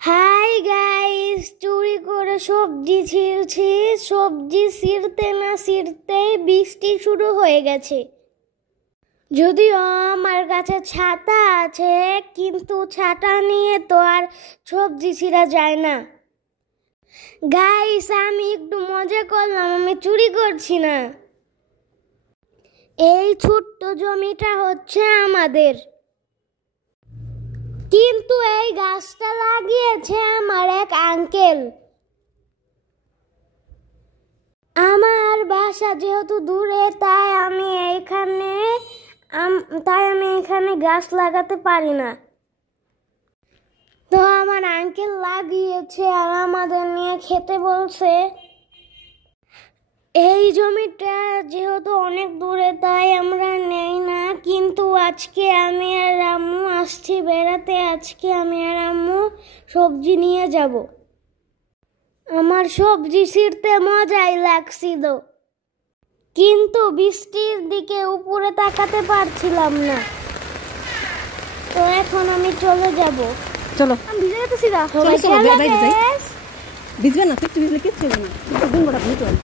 Hi guys, চুরি করে সবজি ছিঁড়ছি। সবজি ছিঁড়তে না ছিঁড়তেই বৃষ্টি শুরু হয়ে গেছে। যদিও আমার কাছে ছাতা আছে, কিন্তু ছাতা নিয়ে তো আর সবজি ছিঁড়া যায় না। গাইস, আমি একটু মজা করলাম, আমি চুরি করছি না। এই ছোট্ট জমিটা হচ্ছে আমাদের, কিন্তু এই গাছটা লাগিয়েছে আমার এক আঙ্কেল। আমার বাসা যেহেতু দূরে, তাই আমি এখানে গাছ লাগাতে পারি না। তো আমার আঙ্কেল লাগিয়েছে আর আমাদের নিয়ে খেতে বলছে। এই জমিটা যেহেতু অনেক দূরে, তাই আমরা নেই না। কিন্তু আজকে আমি আর আম্মু আসছি বেড়াতে। আজকে আমি আর আম্মু সবজি নিয়ে যাব। আমার সবজি ছিঁড়তে মজাই লাগছিল, কিন্তু বৃষ্টির দিকে উপরে তাকাতে পারছিলাম না। তো এখন আমি চলে যাব। চলো, আমি ভিজে যেতেছি না। ভিজবে না, একটু ভিজলে কিচ্ছু হবে না।